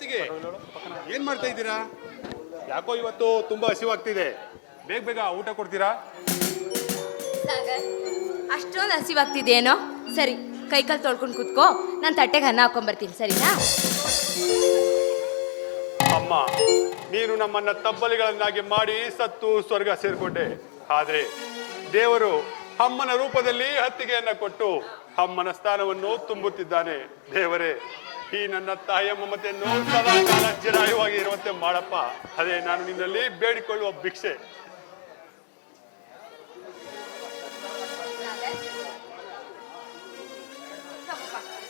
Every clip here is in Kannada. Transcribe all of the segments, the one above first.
ಅತ್ತಿಗೆ ಏನ್ ಮಾಡ್ತಾ ಇದ್ದೀರಾ? ಯಾಕೋ ಇವತ್ತು ತುಂಬಾ ಹಸಿವಾಗ್ತಿದೆ. ಬೇಗ ಬೇಗ ಊಟ ಕೊಡ್ತೀರಾ? ಸಾಗರ್, ಅಷ್ಟೊಂದು ಹಸಿವಾಗ್ತಿದೆಯೇನೋ? ಸರಿ, ಕೈಕಾಲು ತೊಳ್ಕೊಂಡು ಕೂತ್ಕೋ, ನಾನು ತಟ್ಟೆಗೆ ಅನ್ನ ಹಾಕೊಂಡ್ಬರ್ತೀನಿ, ಸರಿನಾ? ಅಮ್ಮ, ನೀನು ನಮ್ಮನ್ನ ತಬ್ಬಲಿಗಳನ್ನಾಗಿ ಮಾಡಿ ಸತ್ತು ಸ್ವರ್ಗ ಸೇರ್ಕೊಂಡೆ. ಆದ್ರೆ ದೇವರು ಅಮ್ಮನ ರೂಪದಲ್ಲಿ ಹತ್ತಿಗೆಯನ್ನ ಕೊಟ್ಟು ಅಮ್ಮನ ಸ್ಥಾನವನ್ನು ತುಂಬುತ್ತಿದ್ದಾನೆ. ದೇವರೇ, ಈ ನನ್ನ ತಾಯಿಯ ಮಮತೆಯನ್ನು ಸದಾ ಕಾಲ ಚಿರಾಯುವಾಗಿ ಇರುವಂತೆ ಮಾಡಪ್ಪ. ಅದೇ ನಾನು ನಿನ್ನಲ್ಲಿ ಬೇಡಿಕೊಳ್ಳುವ ಭಿಕ್ಷೆ.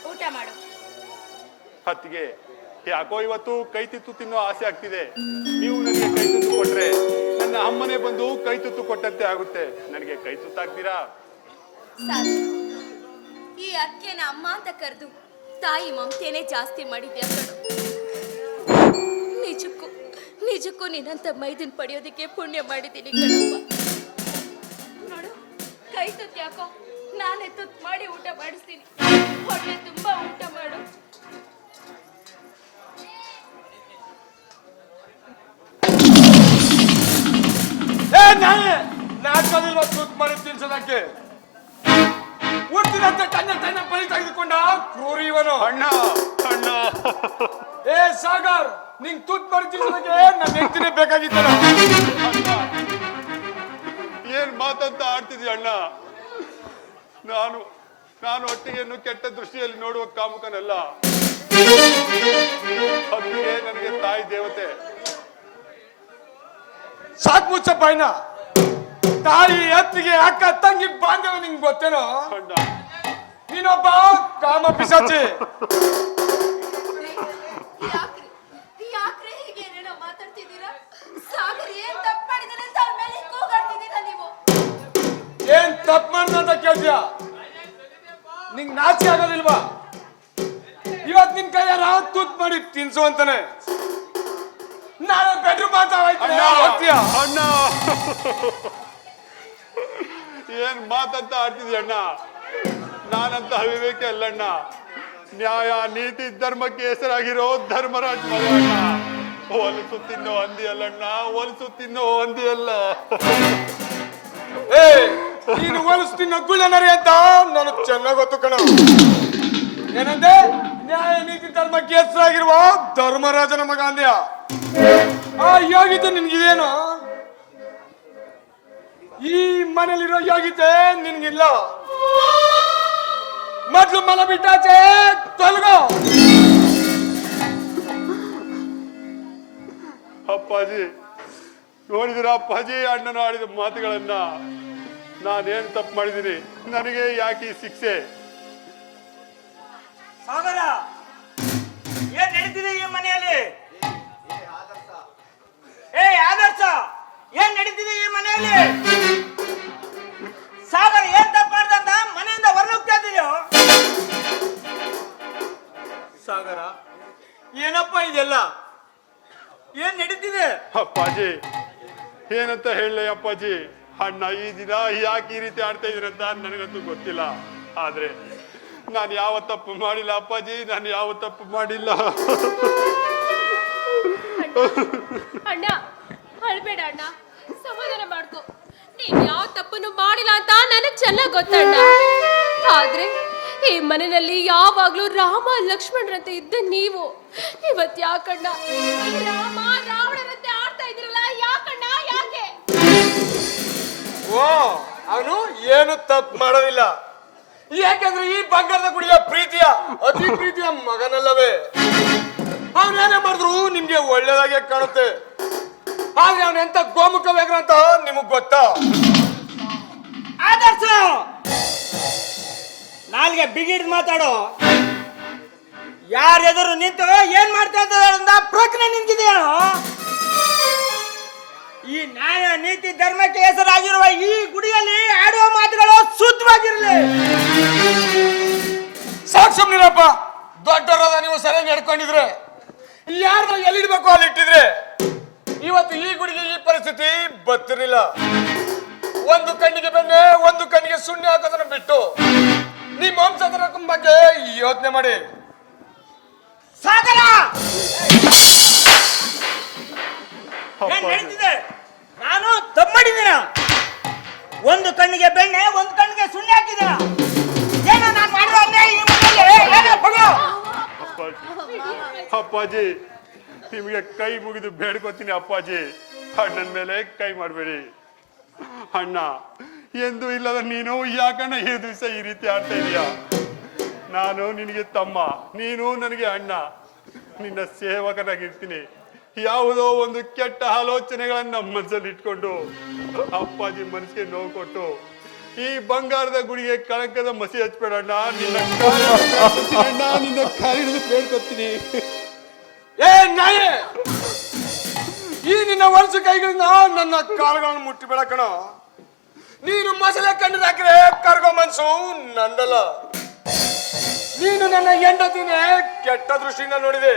ಊಟ ಮಾಡು. ಹತ್ತಿಗೆ, ಯಾಕೋ ಇವತ್ತು ಕೈ ತುತ್ತು ತಿನ್ನೋ ಆಸೆ ಆಗ್ತಿದೆ. ನೀವು ನನಗೆ ಕೈ ತುತ್ತು ಕೊಟ್ರೆ ನನ್ನ ಅಮ್ಮನೇ ಬಂದು ಕೈ ತುತ್ತು ಕೊಟ್ಟಂತೆ ಆಗುತ್ತೆ. ನನಗೆ ಕೈ ತುತ್ತಾಗ್ತೀರಾ? ಈ ಅಕ್ಕೆನ ಅಮ್ಮ ಅಂತ ಕರೆದು ತಾಯಿ ಮಮತೆನೇ ಜಾಸ್ತಿ ಮಾಡಿದ್ಯಾ ಕಣೋ. ನಿಜಕ್ಕೂ ನಿಜಕ್ಕೂ ನಿನ್ನಂತ ಮೈದನ್ ಪಡೆಯೋದಕ್ಕೆ ಪುಣ್ಯ ಮಾಡಿದ್ದೀನಿ ಕಣಪ್ಪ. ನೋಡು, ಕೈ ತುತ್ತು ಯಾಕೋ, ನಾನೇ ತುತ್ತು ಮಾಡಿ ಊಟ ಮಾಡಿಸ್ತೀನಿ. ಹೊಟ್ಟೆ ತುಂಬಾ ಊಟ ಮಾಡು. ನಾಲ್ಕದಿಲ್ವ ತುತ್ತು ಮಾಡಿ ತಿನ್ಸೋದಕ್ಕೆ ಹುಟ್ಟಿದಂತೆ ತನ್ನ ಬಲಿ ತೆಗೆದುಕೊಂಡ ಕ್ರೂರಿ ಇವನು. ಅಣ್ಣ ಅಣ್ಣ, ಏ ಸಾಗರ್, ನಿಂಗ್ ತುತ್ತು ಮಾಡಿ ತಿನ್ಸೋದಕ್ಕೆ ನನ್ನ ಹೆಂಡತಿನೇ ಬೇಕಾಗಿತ್ತಲ್ಲ. ಏನ್ ಮಾತಂತ ಆಡ್ತಿದ್ಯ ಅಣ್ಣ? ನಾನು ನಾನು ಒಟ್ಟಿಗೆಯನ್ನು ಕೆಟ್ಟ ದೃಷ್ಟಿಯಲ್ಲಿ ನೋಡುವ ಕಾಮುಕನಲ್ಲ. ಅತ್ತಿಗೆ ನನಗೆ ತಾಯಿ ದೇವತೆ. ಸಾಕ್ ಮುಚ್ಚಪ್ಪ ಇನ್ನ. ತಾಯಿ ಅತ್ತಿಗೆ ಅಕ್ಕ ತಂಗಿ ಬಾಂಧವ ನಿಂಗೆ ಗೊತ್ತೇನೋ? ಅಣ್ಣ, ನೀನೊಬ್ಬ ಕಾಮ ಪಿಶಾಚಿ. ಯಾಕ್ರೆ ಹೀಗೆ ಏನೇನೋ ಮಾತಾಡ್ತಿದ್ದೀರಾ? ಸಾಗರ್ ಏನ್ ತಪ್ಪು ಮಾಡಿದಾನೆ ಅಂತ ಅವ್ರ ಮೇಲೆ ಕೂಗಾಡ್ತಿದ್ದೀರಾ ನೀವು? ಏನ್ ತಪ್ಪು ಮಾಡ್ದ ಅಂತ ಕೇಳ್ತೀಯ? ನಿಂಗ್ ನಾಚಿಕೆ ಆಗೋದಿಲ್ವಾ? ಇವತ್ ನಿನ್ ಕೈಯಾರ ತುತ್ತು ಮಾಡಿ ತಿನ್ಸು ಅಂತಾನೆ. ನಾನು ಬೆಡ್ರೂಮ್ ಹೋಗ್ತೀಯ? ಅಣ್ಣ, ಏನ್ ಮಾತಂತ ಆಡ್ತಿದ್ಯ ಅಣ್ಣ? ನಾನಂತ ಅವಿವೇಕ ಅಲ್ಲಣ್ಣ. ನ್ಯಾಯ ನೀತಿ ಧರ್ಮಕ್ಕೆ ಹೆಸರಾಗಿರೋ ಧರ್ಮರಾಜ್ ಮಗ ಅಣ್ಣ. ಹೊಲಸು ತಿನ್ನೋ ಹಂದಿ ಅಲ್ಲಣ್ಣ, ಹೊಲಸು ತಿನ್ನೋ ಹಂದಿ ಅಲ್ಲ. ಏ, ನೀನು ಹೊಲಸು ತಿನ್ನೋ ಗುಳ್ಳನರಿ ಅಂತ ನನಗ್ ಚೆನ್ನಾಗ್ ಗೊತ್ತು ಕಣ. ಏನಂದೆ? ನ್ಯಾಯ ನೀತಿ ಧರ್ಮಕ್ಕೆ ಹೆಸರಾಗಿರುವ ಧರ್ಮರಾಜನ ಮಗ ಅಂದ್ಯ. ಆ ಯೋಗ್ಯತೆ ನಿನ್ಗಿದೇನು? ಈ ಮನೇಲಿರೋ ಯೋಗ್ಯತೆ ನಿನ್ಗಿಲ್ಲ. ಮೊದ್ಲು ಮಲ ಬಿಟ್ಟಾಚೆ ತೊಲಗೋ. ಅಪ್ಪಾಜಿ, ನೋಡಿದಿರ ಅಪ್ಪಾಜಿ ಅಣ್ಣನ ಆಡಿದ ಮಾತುಗಳನ್ನ? ನಾನೇನ್ ತಪ್ಪು ಮಾಡಿದ್ದೀನಿ? ನನಗೆ ಯಾಕೆ ಈ ಶಿಕ್ಷೆ? ಸಾಗರ, ಏನ್ ನಡೀತಿದೆ ಈ ಮನೆಯಲ್ಲಿ? ಏ ಆದರ್ಶ, ಏನ್ ನಡೀತಿದೆ ಈ ಮನೆಯಲ್ಲಿ? ಸಾಗರ ಏನ್ ತಪ್ಪಾಡ್ದಂತ ಮನೆಯಿಂದ ಹೊರಗೋಗ್ತಾ ಇದೆಯೋ? ಸಾಗರ, ಏನಪ್ಪ ಇದೆಲ್ಲ? ಏನ್ ನಡೀತಿದೆ? ಅಪ್ಪಾಜಿ, ಏನಂತ ಹೇಳಲಿ ಅಪ್ಪಾಜಿ? ಅಣ್ಣ ಈ ದಿನ ಯಾಕೆ ಈ ರೀತಿ ಆಡ್ತಾ ಇದ್ರಂತ ನನಗಂತೂ ಗೊತ್ತಿಲ್ಲ. ಆದ್ರೆ ನಾನು ಯಾವ ತಪ್ಪು ಮಾಡಿಲ್ಲ ಅಪ್ಪಾಜಿ, ನಾನು ಯಾವ ತಪ್ಪು ಮಾಡಿಲ್ಲ. ಅಣ್ಣ, ಅಳ್ಬೇಡ ಅಣ್ಣ, ಸಮಾಧಾನ ಮಾಡ್ಕೊ. ನೀನ್ ಯಾವ ತಪ್ಪನ್ನು ಮಾಡಿಲ್ಲ ಅಂತ ನನಗ್ ಚೆನ್ನಾಗ್ ಗೊತ್ತಣ್ಣ. ಆದ್ರೆ ಈ ಮನೆಯಲ್ಲಿ ಯಾವಾಗ್ಲೂ ರಾಮ ಲಕ್ಷ್ಮಣರಂತೆ ಇದ್ದ ನೀವು ಇವತ್ ಯಾಕಣ್ಣ ಈ ರಾಮ ರಾವಣರಂತೆ ಆಡ್ತಾ ಇದ್ರಲ್ಲ? ಯಾಕಣ್ಣ, ಯಾಕೆ? ಓ, ಅವನು ಏನು ತಪ್ಪು ಮಾಡೋದಿಲ್ಲ. ಯಾಕಂದ್ರೆ ಈ ಬಂಗಾರದ ಗುಡಿಯ ಪ್ರೀತಿಯ ಅತಿ ಪ್ರೀತಿಯ ಮಗನಲ್ಲವೇ. ಅವನೇನೇ ಮಾಡಿದ್ರು ನಿಮ್ಗೆ ಒಳ್ಳೇದಾಗೆ ಕಾಣುತ್ತೆ. ಆದ್ರೆ ಅವನೆಂತ ಗೋಮುಖ ವ್ಯಾಘ್ರ ಅಂತ ನಿಮಗ್ ಗೊತ್ತಾ? ಆದರ್ಶ, ನಾಲ್ಗೆ ಬಿಗಿಡ್ ಮಾತಾಡೋ. ಯಾರೆದುರು ನಿಂತು ಏನ್ ಮಾಡ್ತಾ ಇದ್ದ ಪ್ರಜ್ಞೆ ನಿಂತಿದೆಯೋ? ಈ ನ್ಯಾಯ ನೀತಿ ಧರ್ಮಕ್ಕೆ ಹೆಸರಾಗಿರುವ ಈ ಗುಡಿಯಲ್ಲಿ ಆಡುವ ಮಾತುಗಳು ಶುದ್ಧವಾಗಿರಲಿ. ಸಾಕ್ಷಮ್ನಿರಪ್ಪ. ದೊಡ್ಡವರಾದ ನೀವು ಸರಿಯಾಗಿ ನಡ್ಕೊಂಡಿದ್ರೆ ಯಾರನ್ನ ಎಲ್ಲಿಡ್ಬೇಕು ಅಲ್ಲಿ ಇಟ್ಟಿದ್ರೆ ಇವತ್ತು ಈ ಗುಡಿಗೆ ಈ ಪರಿಸ್ಥಿತಿ ಬರ್ತಿರ್ಲಿಲ್ಲ. ಒಂದು ಕಣ್ಣಿಗೆ ಬೆಣ್ಣೆ, ಒಂದು ಕಣ್ಣಿಗೆ ಸುಣ್ಣೆ ಹಾಕೋದನ್ನ ಬಿಟ್ಟು ನಿಮ್ಮ ವಂಶದ ಬಗ್ಗೆ ಯೋಚನೆ ಮಾಡಿ. ಸಾಗರ ಏನ್ ಅಪ್ಪಾಜಿ ನಡೀತಿದೆ? ನಾನು ತಪ್ಪು ಮಾಡಿದ್ದೀನ? ಒಂದು ಕಣ್ಣಿಗೆ ಬೆಣ್ಣೆ, ಒಂದು ಕಣ್ಣಿಗೆ ಸುಣ್ಣೆ ಹಾಕಿದ್ದೀನ? ಏನೋ ನಾನು ಮಾಡಿರೋ ಅನ್ಯಾಯ ಈ ಮನೆಯಲ್ಲಿ ಏನೋ ಬಗಳು? ಅಪ್ಪಾಜಿ ನಿಮಗೆ ಕೈ ಮುಗಿದು ಬೇಡ್ಕೊತೀನಿ ಅಪ್ಪಾಜಿ, ಅಣ್ಣನ ಮೇಲೆ ಕೈ ಮಾಡಬೇಡಿ. ಅಣ್ಣ ಎಂದು ಇಲ್ಲದ ನೀನು ಯಾಕಣ್ಣ ಈ ದಿವಸ ಈ ರೀತಿ ಆಡ್ತಾ ಇದೀಯಾ? ನಾನು ನಿನಗೆ ತಮ್ಮ, ನೀನು ನನಗೆ ಅಣ್ಣ, ನಿನ್ನ ಸೇವಕನಾಗಿರ್ತೀನಿ. ಯಾವುದೋ ಒಂದು ಕೆಟ್ಟ ಆಲೋಚನೆಗಳನ್ನ ಮನಸ್ಸಲ್ಲಿ ಇಟ್ಕೊಂಡು ಅಪ್ಪಾಜಿ ಮನಸ್ಸಿಗೆ ನೋವು ಕೊಟ್ಟು ಈ ಬಂಗಾರದ ಗುಡಿಗೆ ಕಳಂಕದ ಮಸಿ ಹಚ್ಬೇಡಣ್ಣ. ನಿನ್ನ ಕಾಲಿಡಿದು ಬೇಡ್ಕೊತೀನಿ. ಏ ನಾಯಿ, ಈ ನಿನ್ನ ವರ್ಷ ಕೈಗಳಿಂದ ನನ್ನ ಕಾಲುಗಳನ್ನು ಮುಟ್ಟಿಬೇಡ ಕಣ. ನೀನು ಮಸಲೆ ಕಣ್ಣು ಹಾಕಿದ್ರೆ ಕರ್ಗೋ ಮನ್ಸು ನಂದಲ್ಲ. ನೀನು ನನ್ನ ಹೆಂಡತಿನೇ ಕೆಟ್ಟ ದೃಷ್ಟಿಯಿಂದ ನೋಡಿದೆ.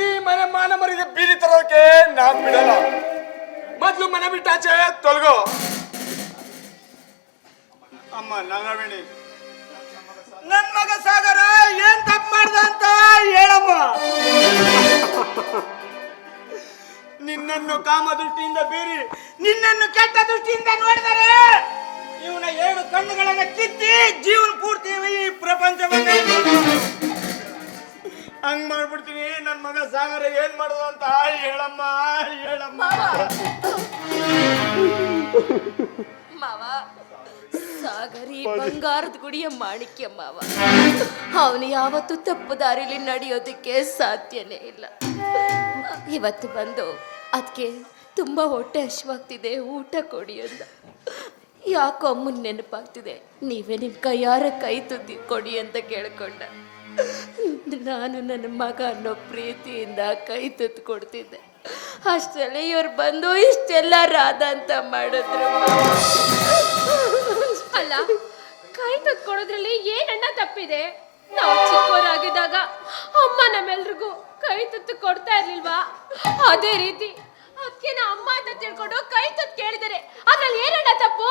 ಈ ಮನೆ ಮಾನ ಮರಿಗೆ ಬೀದಿ ತರೋಕೆ ನಾನ್ ಬಿಡಲ್ಲ. ಮೊದ್ಲು ಮನೆ ಬಿಟ್ಟಾಚೆ ತೊಲಗೋ. ಅಮ್ಮ ನಾಗವೇಣಿ, ನನ್ ಮಗ ಸಾಗರ ಏನ್ ತಪ್ಪು ಮಾಡ್ದ ಅಂತ ಹೇಳಮ್ಮ. ನಿನ್ನನ್ನು ಕಾಮ ದೃಷ್ಟಿಯಿಂದ ಬೀರಿ ನಿನ್ನನ್ನು ಕೆಟ್ಟ ದೃಷ್ಟಿಯಿಂದ ನೋಡಿದರೆ ಇವನ 7 ಕಣ್ಣುಗಳನ್ನ ಕಿತ್ತಿ ಜೀವನ ಪೂರ್ತಿ ಈ ಪ್ರಪಂಚವನ್ನ ಹಂಗ್ ಮಾಡ್ಬಿಡ್ತೀನಿ. ನನ್ ಮಗ ಸಾಗರ ಏನ್ ಮಾಡುದು ಅಂತ ಹೇಳಮ್ಮ, ಹೇಳಮ್ಮ. ಮಾವ, ಸಾಗರಿ ಬಂಗಾರದ ಗುಡಿಯ ಮಾಣಿಕ್ಯ ಮಾವ. ಅವನು ಯಾವತ್ತೂ ತಪ್ಪು ದಾರಿಲಿ ನಡೆಯೋದಕ್ಕೆ ಸಾಧ್ಯನೇ ಇಲ್ಲ. ಇವತ್ತು ಬಂದು ಅದಕ್ಕೆ ತುಂಬಾ ಹೊಟ್ಟೆ ಹಶ್ವಾಗ್ತಿದೆ, ಊಟ ಕೊಡಿ ಅಂತ. ಯಾಕೋ ಅಮ್ಮನ ನೆನಪಾಗ್ತಿದೆ, ನೀವೇ ನಿಮ್ಮ ಕೈಯಾರ ಕೈ ತುತ್ತಿ ಕೊಡಿ ಅಂತ ಕೇಳ್ಕೊಂಡ. ನಾನು ನನ್ನ ಮಗ ಅನ್ನೋ ಪ್ರೀತಿಯಿಂದ ಕೈ ತುತ್ತು ಕೊಡ್ತಿದ್ದೆ. ಅಷ್ಟರಲ್ಲಿ ಇವ್ರು ಬಂದು ಇಷ್ಟೆಲ್ಲ ರಾಧ ಅಂತ ಮಾಡಿದ್ರು. ಅಲ್ಲ, ಕೈ ತುತ್ತು ಕೊಡೋದ್ರಲ್ಲಿ ಏನಣ್ಣ ತಪ್ಪಿದೆ? ನಾವು ಚಿಕ್ಕವರಾಗಿದ್ದಾಗ ಅಮ್ಮ ನಮ್ಮೆಲ್ರಿಗೂ ಕೈ ತುತ್ತು ಕೊಡ್ತಾ ಇರ್ಲಿಲ್ವಾ? ಅದೇ ರೀತಿ ಅದಕ್ಕೆ ಅಮ್ಮ ಅಂತ ತಿಳ್ಕೊಂಡು ಕೈ ತುತ್ತು ಕೇಳಿದರೆ ಅದ್ರಲ್ಲಿ ಏನಣ್ಣ ತಪ್ಪು?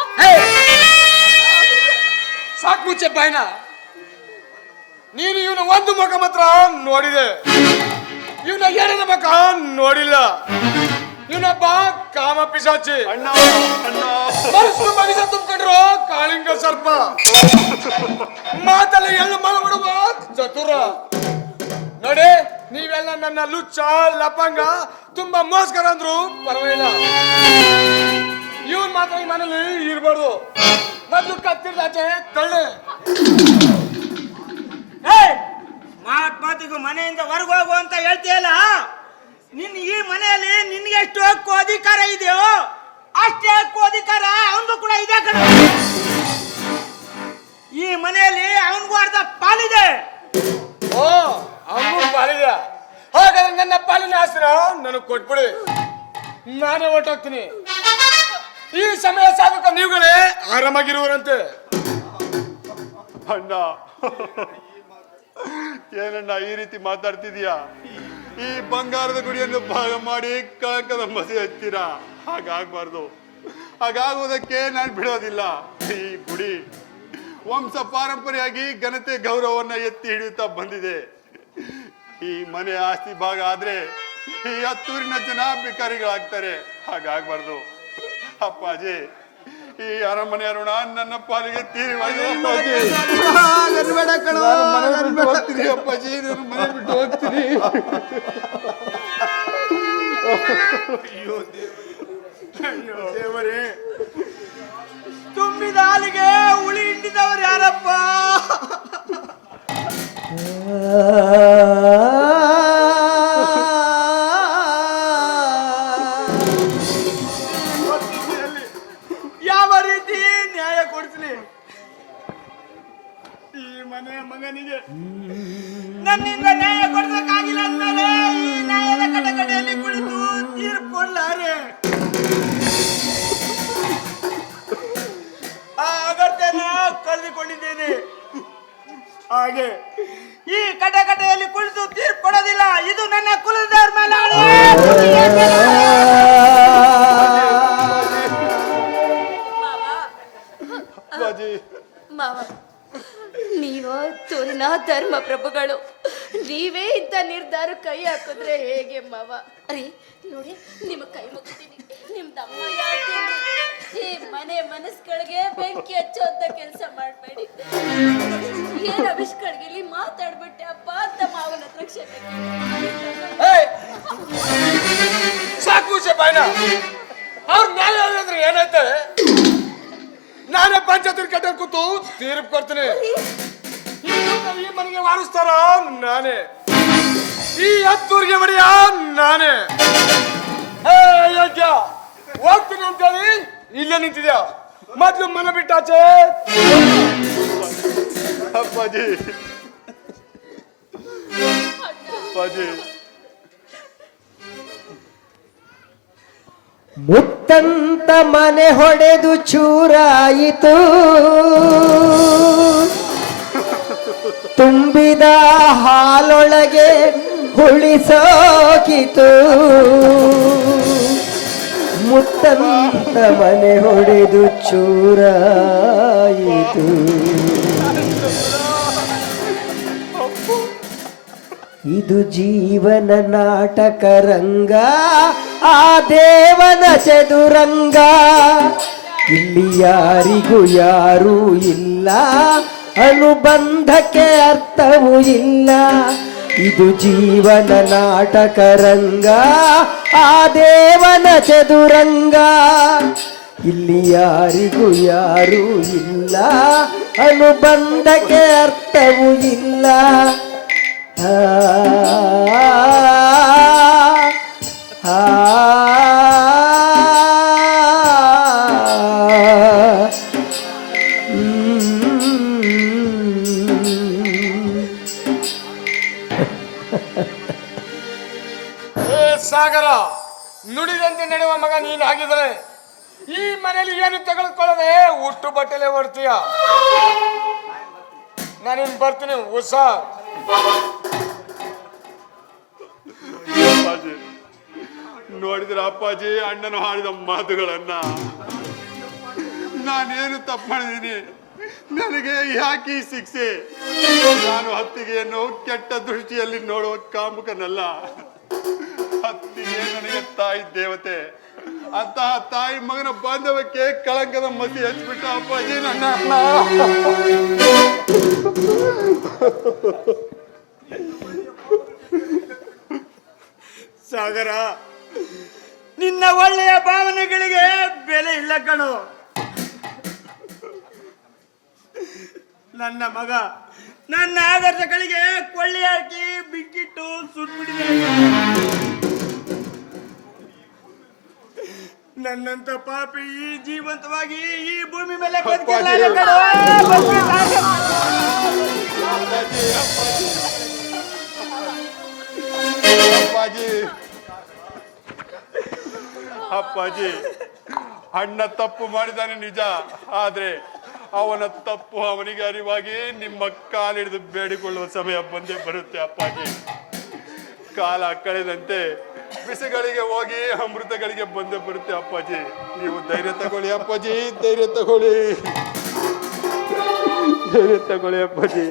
ಸಾಕು ಮುಚ್ಚೆ ಬಾಯ್ನ. ನೀನು ಇವನ ಒಂದು ಮುಖ ಮಾತ್ರ ನೋಡಿದೆ, ಇವನ ಎರಡನ ಮುಖ ನೋಡಿಲ್ಲ. ಇವನೊಬ್ಬ ಕಾಮ ಪಿಶಾಚಿ. ಅಣ್ಣ ಅಣ್ಣ ಮನಸ್ಸು ಮಗಿಸ ತುಂಬಿಕೊಂಡ್ರು ಕಾಳಿಂಗ ಸರ್ಪ. ಮಾತಲ್ಲ ಎಲ್ಲ ಮಲಬಿಡುವ ಚತುರ. ನೋಡಿ, ನೀವೆಲ್ಲ ನನ್ನ ಲುಚ್ಚ ಲಪಂಗ ತುಂಬಾ ಮೋಸ್ಕರ ಅಂದ್ರು ಪರವಾಗಿಲ್ಲ. ಇವನ್ ಮಾತ್ರ ಈ ಮನೇಲಿ ಇರ್ಬಾರ್ದು. ಮೊದ್ಲು ಕತ್ತಿರ್ದಾಚೆ ತಳ್ಳಿ. ಮಾತಿಗೂ ಮನೆಯಿಂದ ಹೊರಗೆ ಹೋಗು ಅಂತ ಹೇಳ್ತೀಯಲ್ಲ, ನಿನ್ ಈ ಮನೆಯಲ್ಲಿ ನಿನ್ಗೆ ಎಷ್ಟು ಹಕ್ಕು ಅಧಿಕಾರ ಇದೆಯೋ ಅಷ್ಟೇ ಹಕ್ಕು ಅಧಿಕಾರ ಅವನಿಗೂ ಕೂಡ ಇದೆ ಕಣ. ಈ ಮನೆಯಲ್ಲಿ ಅವನಿಗೂ ಅರ್ಧ ಪಾಲಿದೆ. ಓ, ಅವನು ಪಾಲಿದ. ಹಾಗಾದ್ರೆ ನನ್ನ ಪಾಲಿನ ಆಸ್ತಿನ ನನಗೆ ಕೊಟ್ಬಿಡಿ, ನಾನೇ ಹೊರಟೋಗ್ತೀನಿ. ಈ ಸಮಯ ಸಾಧಕ ನೀವುಗಳೇ ಆರಾಮಾಗಿರುವರಂತೆ. ಅಣ್ಣ ಏನಣ್ಣ ಈ ರೀತಿ ಮಾತಾಡ್ತಿದೀಯಾ? ಈ ಬಂಗಾರದ ಗುಡಿಯನ್ನು ಭಾಗ ಮಾಡಿ ಕಳಂಕದ ಮಸಿ ಹಚ್ತೀರಾ? ಹಾಗಾಗ್ಬಾರ್ದು. ಹಾಗಾಗುವುದಕ್ಕೆ ನಾನು ಬಿಡೋದಿಲ್ಲ. ಈ ಗುಡಿ ವಂಶ ಪಾರಂಪರೆಯಾಗಿ ಘನತೆ ಗೌರವವನ್ನ ಎತ್ತಿ ಹಿಡಿಯುತ್ತಾ ಬಂದಿದೆ. ಈ ಮನೆ ಆಸ್ತಿ ಭಾಗ ಆದ್ರೆ ಈ ಹತ್ತೂರಿನ ಜನ ಭಿಕಾರಿಗಳಾಗ್ತಾರೆ. ಹಾಗಾಗ್ಬಾರ್ದು. ಅಪ್ಪಾಜಿ, ಈ ಅರಮನೆ ಋಣ ನನ್ನ ಪಾಲಿಗೆ ತೀರಿ ಅಪ್ಪಾಜಿ. ನಾನು ಮನೆ ಬಿಟ್ಟು ಹೋಗ್ತೀನಿ ಅಪ್ಪಾಜಿ, ನಾನು ಮನೆ ಬಿಟ್ಟು ಹೋಗ್ತೀನಿ. ಅಯ್ಯೋ ದೇವರೇ, ತುಂಬಿದ ಹಾಲಿಗೆ ಹುಳಿ ಹಿಂಡಿದವರು ಯಾರಪ್ಪ? ಯಾವ ರೀತಿ ನ್ಯಾಯ ಕೊಡ್ತೀನಿ ಈ ಮನೆಯ ಮಗನಿಗೆ? ನನ್ನಿಂದ ನ್ಯಾಯ ಕೊಡ್ಬೇಕಾಗಿಲ್ಲ ಅಂತಾರೆ ಈ ನ್ಯಾಯದ ಕಡೆಯಲ್ಲಿ ಕುಳಿತು ತೀರ್ಪು ಕೊಡ್ಲಾರೆ. ಆ ಅಗತ್ಯನ ಕಳೆದುಕೊಂಡಿದ್ದೇನೆ. ಹಾಗೆ ಈ ಕಟಕಟೆಯಲ್ಲಿ ಕುಳಿತು ತೀರ್ಪು ಕೊಡೋದಿಲ್ಲ. ಇದು ನನ್ನ ಕುಲದವ್ರ ಮೇಲೆ ಆಣೆ. ಅಪ್ಪಾಜಿ, ಮಾವ, ನೀವು ತೂರಿನ ಧರ್ಮ ಪ್ರಭುಗಳು. ನೀವೇ ಇಂಥ ನಿರ್ಧಾರ ಕೈ ಹಾಕಿದ್ರೆ ಹೇಗೆ ಮಾವ? ಅರೆ ನೋಡಿ, ನಿಮ್ಮ ಕೈ ಮುಗಿತೀನಿ, ನಿಮ್ದಮ್ಮ ಯಾಕೇನ್ರಿ ಈ ಮನೆ ಮನಸ್ಗಳಿಗೆ ಬೆಂಕಿ ಹಚ್ಚೋ ಅಂತ ಕೆಲಸ ಮಾಡಬೇಡಿ. ಏನ್ ಅಭಿಷ್ಕಳ್ಗೆ ಇಲ್ಲಿ ಮಾತಾಡ್ಬಿಟ್ಟೆ ಅಪ್ಪ ಅಂತ ಮಾವನ ಹತ್ರ ಕ್ಷಮೆ ಏಯ್! ಸಾಕು ಶೆಪಾಯ್ನ, ಅವ್ರ ನ್ಯಾಯ ಹೇಳಿದ್ರೆ ಏನೈತೆ? ನಾನೇ ಪಂಚಾಯತ್ ಕಟ್ಟ ಕೂತು ತೀರ್ಪು ಕೊಡ್ತೀನಿ. ಈ ಮನೆಗೆ ವಾರಿಸ್ತಾರ ನಾನೇ, ಈ ಹತ್ತೂರಿಗೆ ಮಡಿಯ ನಾನೇ. ಯೋಗ್ಯ ಹೋಗ್ತೀನಿ ಅಂತೇಳಿ ಇಲ್ಲೇ ನಿಂತಿದ್ಯಾ? ಮೊದ್ಲು ಮನೆ ಬಿಟ್ಟಾಚೆ. ಅಪ್ಪಾಜಿ ಅಪ್ಪಾಜಿ ಮುತ್ತಂತ ಮನೆ ಹೊಡೆದು ಚೂರಾಯಿತು, ತುಂಬಿದ ಹಾಲೊಳಗೆ ಹುಳಿಸೋಕಿತು. ಮುತ್ತಂತ ಮನೆ ಹೊಡೆದು ಚೂರಾಯಿತು. ಇದು ಜೀವನ ನಾಟಕ ರಂಗ, ಆ ದೇವನ ಚದುರಂಗ. ಇಲ್ಲಿ ಯಾರಿಗೂ ಯಾರೂ ಇಲ್ಲ, ಅನುಬಂಧಕ್ಕೆ ಅರ್ಥವೂ ಇಲ್ಲ. ಇದು ಜೀವನ ನಾಟಕ ರಂಗ, ಆ ದೇವನ ಚದುರಂಗ. ಇಲ್ಲಿ ಯಾರಿಗೂ ಯಾರೂ ಇಲ್ಲ, ಅನುಬಂಧಕ್ಕೆ ಅರ್ಥವೂ ಇಲ್ಲ. ಆ ಆ ಸಾಗರ, ನುಡಿದಂತೆ ನಡೆಯುವ ಮಗ ನೀನು ಆಗಿದ್ರೆ ಈ ಮನೆಯಲ್ಲಿ ಏನು ತೆಗೆದುಕೊಳ್ಳದೆ ಹುಟ್ಟು ಬಟ್ಟೆಲೆ ಹೊಡ್ತೀಯ. ನಾನಿನ್ ಬರ್ತೀನಿ ಹೊಸ. ಅಪ್ಪಾಜಿ ನೋಡಿದ್ರ ಅಪ್ಪಾಜಿ ಅಣ್ಣನು ಹಾಡಿದ ಮಾತುಗಳನ್ನ. ನಾನೇನು ತಪ್ಪು ಮಾಡಿದ್ದೀನಿ? ನನಗೆ ಯಾಕೆ ಈ ಶಿಕ್ಷೆ? ನಾನು ಹತ್ತಿಗೆಯನ್ನು ಕೆಟ್ಟ ದೃಷ್ಟಿಯಲ್ಲಿ ನೋಡುವ ಕಾಮುಕನಲ್ಲ. ಹತ್ತಿಗೆ ನನಗೆ ತಾಯಿ ದೇವತೆ. ಅಂತಹ ತಾಯಿ ಮಗನ ಬಾಂಧವ್ಯಕ್ಕೆ ಕಳಂಕದ ಮಸಿ ಹಚ್ಚಿಬಿಟ್ಟ ಅಪ್ಪಾಜಿ ನನ್ನ ಅಣ್ಣ. ಸಾಗರ, ನಿನ್ನ ಒಳ್ಳೆಯ ಭಾವನೆಗಳಿಗೆ ಬೆಲೆ ಇಲ್ಲ ಕಣೋ. ನನ್ನ ಮಗ ನನ್ನ ಆದರ್ಶಗಳಿಗೆ ಕೊಳ್ಳಿ ಹಾಕಿ ಬಿಕ್ಕಿಟ್ಟು ಸುಟ್ಬಿಟ್ಟಿದೆ. ನನ್ನಂತ ಪಾಪಿ ಈ ಜೀವಂತವಾಗಿ ಈ ಭೂಮಿ ಮೇಲೆ ಬದುಕಿರಲಾರೆ ಕಣೋ. ಅಪ್ಪಾಜಿ ಅಪ್ಪಾಜಿ, ಅಣ್ಣ ತಪ್ಪು ಮಾಡಿದಾನೆ ನಿಜ, ಆದ್ರೆ ಅವನ ತಪ್ಪು ಅವನಿಗೆ ಅರಿವಾಗಿ ನಿಮ್ಮ ಕಾಲಿಡಿದು ಬೇಡಿಕೊಳ್ಳುವ ಸಮಯ ಬಂದೇ ಬರುತ್ತೆ ಅಪ್ಪಾಜಿ. ಕಾಲ ಕಳೆದಂತೆ ಬಿಸಿಗಳಿಗೆ ಹೋಗಿ ಅಮೃತಗಳಿಗೆ ಬಂದೇ ಬರುತ್ತೆ ಅಪ್ಪಾಜಿ. ನೀವು ಧೈರ್ಯ ತಗೊಳ್ಳಿ ಅಪ್ಪಾಜಿ, ಧೈರ್ಯ ತಗೊಳ್ಳಿ, ಧೈರ್ಯ ತಗೊಳ್ಳಿ ಅಪ್ಪಾಜಿ.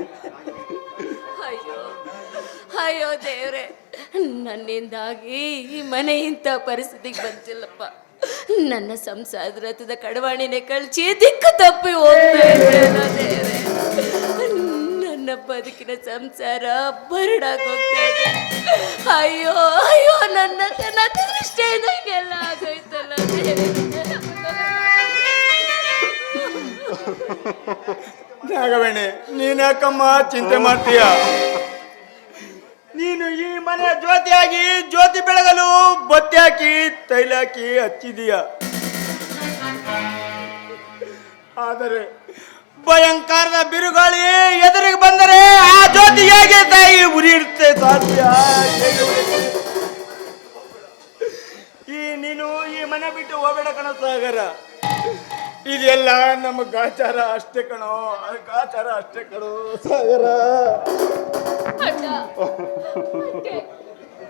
ಅಯ್ಯೋ ಅಯ್ಯೋ ದೇವ್ರೆ, ನನ್ನಿಂದಾಗಿ ಈ ಮನೆ ಇಂಥ ಪರಿಸ್ಥಿತಿಗೆ ಬಂತಿಲ್ಲಪ್ಪ. ನನ್ನ ಸಂಸಾರದ ರಥದ ಕಡವಾಣಿನೇ ಕಳ್ಚಿ ದಿಕ್ಕು ತಪ್ಪಿ ಹೋಗ್ಬೇಕಲ್ಲ ದೇವ್ರೆ. ನನ್ನ ಬದುಕಿನ ಸಂಸಾರ ಬರಡಾಗಿ ಹೋಗ್ತಾ ಇದೆ. ಅಯ್ಯೋ ಅಯ್ಯೋ, ನನ್ನ ದೃಷ್ಟಿಯಿಂದ ಹಿಂಗೆಲ್ಲ ಆಗೋಯ್ತಲ್ಲ ದೇವ್ರೆ. ನಾಗವೇಣಿ, ನೀನ್ಯಾಕಮ್ಮ ಚಿಂತೆ ಮಾಡ್ತೀಯ? ನೀನು ಈ ಮನೆಯ ಜ್ಯೋತಿಯಾಗಿ ಜ್ಯೋತಿ ಬೆಳಗಲು ಬತ್ತಿ ಹಾಕಿ ತೈಲ ಹಾಕಿ ಹಚ್ಚಿದೀಯ. ಆದರೆ ಭಯಂಕರದ ಬಿರುಗಾಳಿ ಎದುರಿಗೆ ಬಂದರೆ ಆ ಜ್ಯೋತಿ ಹೇಗೆ ತಾಯಿ ಉರಿಯುತ್ತೆ ಸಾಧ್ಯ? ನೀನು ಈ ಮನೆ ಬಿಟ್ಟು ಹೋಗಬೇಡ ಕಣ ಸಾಗರ. ಇದೆಲ್ಲ ನಮ್ಮ ಗಾಚಾರ ಅಷ್ಟೇ ಕಣೋ, ಗಾಚಾರ ಅಷ್ಟೇ ಕಣೋ ಸಾಗರ. ಅಣ್ಣ,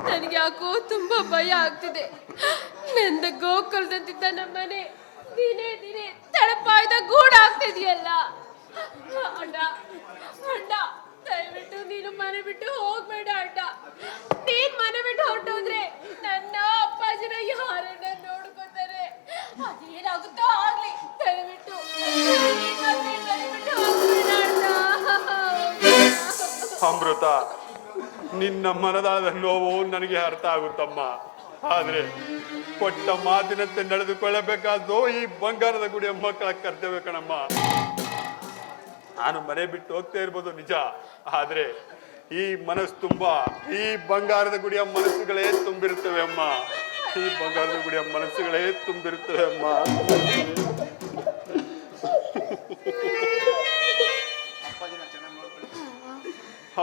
ನನಗೆ ಯಾಕೋ ತುಂಬಾ ಭಯ ಆಗ್ತಿದೆ. ನಂದ ಗೋಕುಲದಂತಿದ್ದ ನಮ್ಮನೆ ದಿನೇ ದಿನೇ ತಳಪಾಯ್ದ ಗೂಡಾಗ್ತಿದೆಯಲ್ಲ. ಅಣ್ಣ ಅಣ್ಣ, ದಯವಿಟ್ಟು ನೀನು ಮನೆ ಬಿಟ್ಟು ಹೋಗ್ಬೇಡ ಅಣ್ಣ. ನೀನ್ ಮನೆ ಬಿಟ್ಟು ಹೊರಟೋದ್ರೆ ನನ್ನ ಅಪ್ಪಾಜಿನ ಯಾರನ್ನ ನೋಡ್ಕೋತಾರೆ? ಅದೇನಾಗುತ್ತೋ ಆಗ್ಲಿ, ದಯವಿಟ್ಟು ನೀನ್ ಮನೆ ಬಿಟ್ಟು ಹೋಗ್ಬೇಡ ಅಣ್ಣ. ಅಮೃತ, ನಿನ್ನ ಮನದಾದ ನೋವು ನನಗೆ ಅರ್ಥ ಆಗುತ್ತಮ್ಮ. ಆದ್ರೆ ಕೊಟ್ಟ ಮಾತಿನಂತೆ ನಡೆದುಕೊಳ್ಳಬೇಕಾದ್ದು ಈ ಬಂಗಾರದ ಗುಡಿಯ ಮಕ್ಕಳ ಕರ್ತವ್ಯ ಕಣಮ್ಮ. ನಾನು ಮನೆ ಬಿಟ್ಟು ಹೋಗ್ತಾ ಇರ್ಬೋದು ನಿಜ, ಆದ್ರೆ ಈ ಮನಸ್ಸು ತುಂಬಾ ಈ ಬಂಗಾರದ ಗುಡಿಯ ಮನಸ್ಸುಗಳೇ ತುಂಬಿರುತ್ತವೆ ಅಮ್ಮ. ಈ ಬಂಗಾರದ ಗುಡಿಯ ಮನಸ್ಸುಗಳೇ ತುಂಬಿರುತ್ತವೆ ಅಮ್ಮ.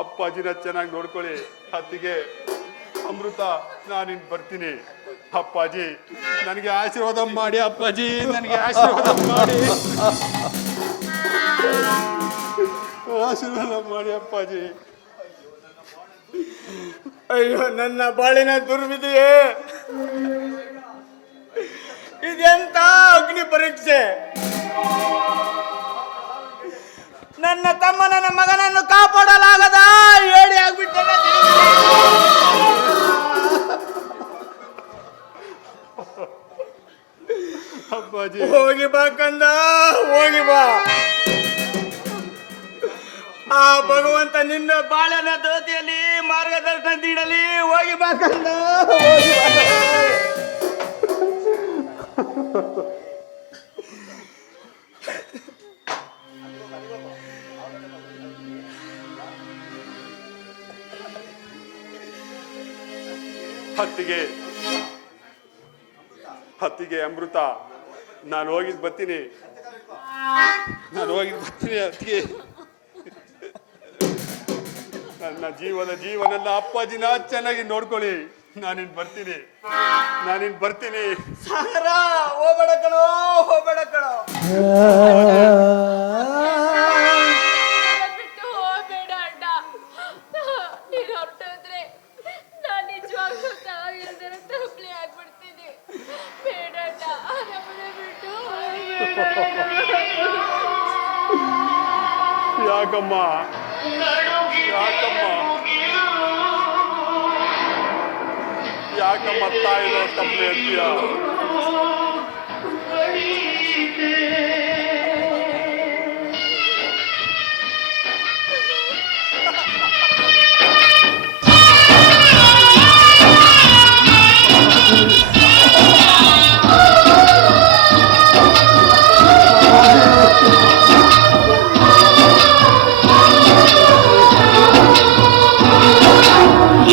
ಅಪ್ಪಾಜಿನ ಚೆನ್ನಾಗಿ ನೋಡ್ಕೊಳ್ಳಿ. ಅತ್ತಿಗೆ ಅಮೃತ, ನಾನಿನ್ ಬರ್ತೀನಿ. ಅಪ್ಪಾಜಿ ನನಗೆ ಆಶೀರ್ವಾದ ಮಾಡಿ. ಅಪ್ಪಾಜಿ ನನಗೆ ಆಶೀರ್ವಾದ ಮಾಡಿ. ಆಶೀರ್ವಾದ ಮಾಡಿ ಅಪ್ಪಾಜಿ. ಅಯ್ಯೋ ನನ್ನ ಬಾಳಿನ ದುರ್ವಿಧಿಯೇ, ಇದೆಂತ ಅಗ್ನಿ ಪರೀಕ್ಷೆ. ನನ್ನ ತಮ್ಮ ನನ್ನ ಮಗನನ್ನು ಕಾಪಾಡಲಾಗದ ಹೇಳಿ ಆಗ್ಬಿಟ್ಟೆ. ಅಪ್ಪಾಜಿ ಹೋಗಿ ಬಾ ಕಂದ, ಹೋಗಿ ಬಾ. ಆ ಭಗವಂತ ನಿನ್ನ ಬಾಳನ ಜ್ಯೋತಿಯಲ್ಲಿ ಮಾರ್ಗದರ್ಶನ ನೀಡಲಿ. ಹೋಗಿ ಬಾ ಕಂದ, ಹೋಗಿ ಬಾ. ಹತ್ತಿಗೆ ಅಮೃತ, ನಾನು ಹೋಗಿದ್ ಬರ್ತೀನಿ. ಅತ್ತಿಗೆ, ನನ್ನ ಜೀವನ ಅಪ್ಪಾಜಿನ ಚೆನ್ನಾಗಿ ನೋಡ್ಕೊಳ್ಳಿ. ನಾನಿನ್ ಬರ್ತೀನಿ. ಸಾಗರ, ಹೋಗ್ಬೇಡ ಕಣೋ, ಹೋಗ್ಬೇಡ ಕಣೋ. ಬಿಟ್ಟು ಹೋಗ್ಬೇಡ ಅಣ್ಣ. ನೀನು ಹೊರಟೋದ್ರೆ ನಾನು ನಿಜವಾಗ್ಲೂ ತಾಯಿಲ್ದಿರ ತಪ್ಪಲೆ ಆಗ್ಬಿಡ್ತೀನಿ. ಬೇಡ ಅಣ್ಣ, ನಮ್ಮನ್ನ ಬಿಟ್ಟು ಯಾಕಮ್ಮ ತಾಯಿನ ತಪ್ಪಲೆ ಅಂತೀಯ?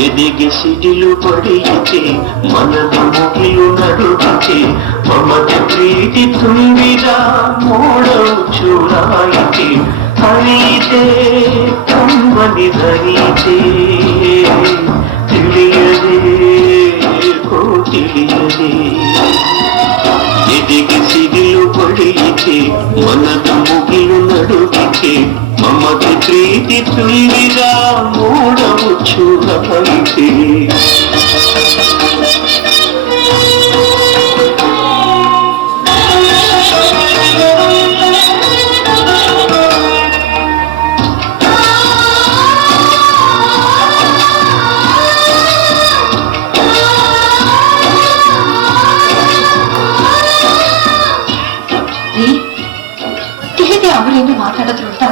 ಎದೆಗೆ ಸಿಡಿಲು ಪಡೆಯಿತೆ, ಮನದ ಮುಗಿಲು ನಡುಗಿತೆ, ಮಮತೆ ಪ್ರೀತಿ ತುಂಬಿದ ಮೋಡವು ಚೂರಾಯಿತೆ, ಹರಿಯಿತೆ ಕಂಬನಿ ಧರಿಯಿತೆ, ತಿಳಿಯದೆ ತಿಳಿಯದೆ. ಎದೆಗೆ ಸಿಡಿಲು ಪಡೆಯಿತೆ, ಮನದ ಮುಗಿಲು ನಡುಗಿತೆ, ಮಮತೆ ಪ್ರೀತಿ ತುಂಬಿದ ಮೋಡವು ಚೂರಾಯಿತೆ. ಅವರೇನು ಮಾತಾಡಿದ್ರು ಅಂತ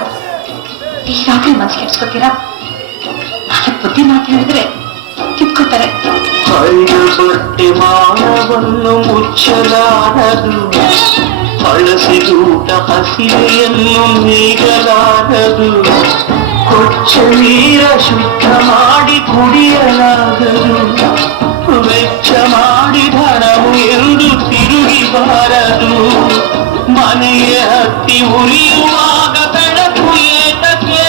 ಈಗಾಗಲೇ ಮನಸ್ಸು ಕೆಡ್ಸ್ಕೊತೀರಾ? ನಾಳೆ ಬುದ್ಧಿ ಮಾತು ಹೇಳಿದ್ರೆ ಕಿತ್ಕೋತಾರೆ. ಹಳ್ಳ ಬಟ್ಟೆ ಮಾನವನ್ನು ಮುಚ್ಚಲಾರದು, ಹಳಸಿದೂಟ ಹಸಿವೆಯನ್ನು ನೀಗಲಾರದು, ಕೊಚ್ಚ ನೀರ ಶುದ್ಧ ಮಾಡಿ ಕುಡಿಯಲಾಗದು, ವೆಚ್ಚ ಮಾಡಿ ಧನವು ಎಂದು ತಿರುಗಿಬಾರದು, ಮನೆಯ ಹತ್ತಿ ಉರಿಯುವಾಗ ಬೆಳಕು ಏತಕ್ಕೆ,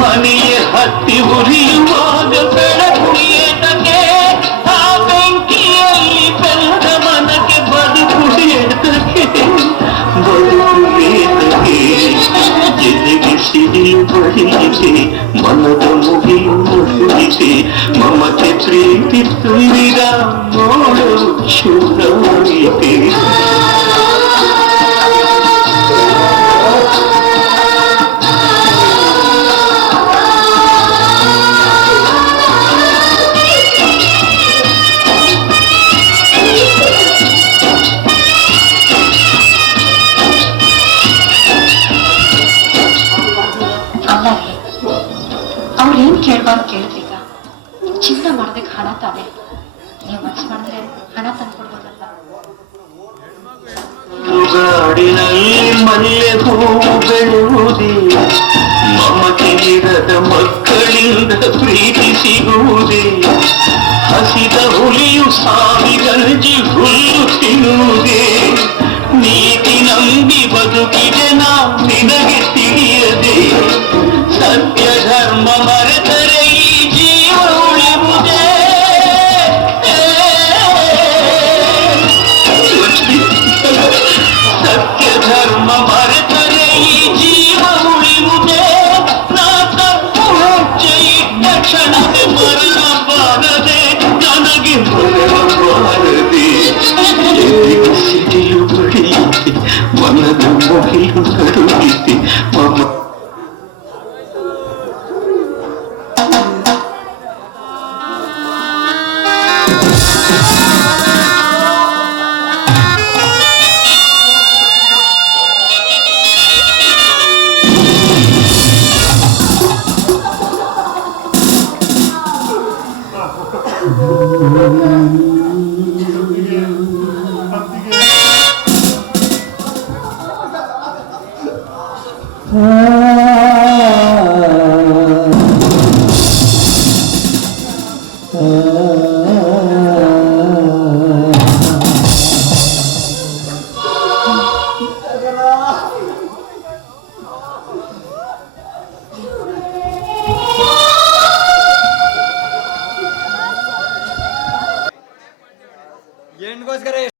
ಮನೆಯ ಹತ್ತಿ ಉರಿಯುವಾಗ ಬೆಳಕು ಏತಕ್ಕೆ, ಆ ಬೆಂಕಿಯಲ್ಲಿ ಬೆಲ್ಲದ ಮನಕ್ಕೆ ಬದುಕು ಏತಕ್ಕೆ, ಬದುಕು ಏತಕ್ಕೆ. ಎದೆಗೆ ಸಿಡಿಲು ಬಡಿಯಿತೆ, ಮನದ ಮುಗಿಲು ಮುಗಿಯಿತೆ, ಮಮತೆ ಪ್ರೀತಿ ತುಂಬಿದ ಮೋಡವು ಚೂರಾಯಿತೆ. ಮನದಲ್ಲಿ ಮಲ್ಲೆ ಹೂವು ಬೆಳೆಯುವುದೇ ಮಮತೆ ಇರದ ಮಕ್ಕಳಿಂದ ಪ್ರೀತಿ ಸಿಗುವುದೇ ಹಸಿದ ಹುಲಿಯು ಸಾವಿಗಂಜಿ ಹುಲ್ಲು ತಿನ್ನುವುದೇ ನೀತಿ ನಂಬಿ ಬದುಕಿದೆ ನಾ ನಿನಗೆ ತಿಳಿಯದೆ ಸತ್ಯ ಧರ್ಮ ಮರೆತರೆ ಈ ಜೀವ ಉಳಿಯುವುದೇ ಸತ್ಯ ಧರ್ಮ ಮರೆತರೆ ಈ ಜೀವ ಉಳಿಯುವುದೇ ನಾ ತಪ್ಪು ಹೆಜ್ಜೆ ಇಟ್ಟ ಕ್ಷಣವೇ ಮರಣ ಬಾರದೆ ನನಗೆ ಮರಣ ಬಾರದೆ ಸಿಡಿಲು ಬಡಿಯಿತೆ ಮನದ ಮುಗಿಲು ನಡುಗಿದೆ ಮಮ ಹೆಣ್ಗೋಸ್ಕರ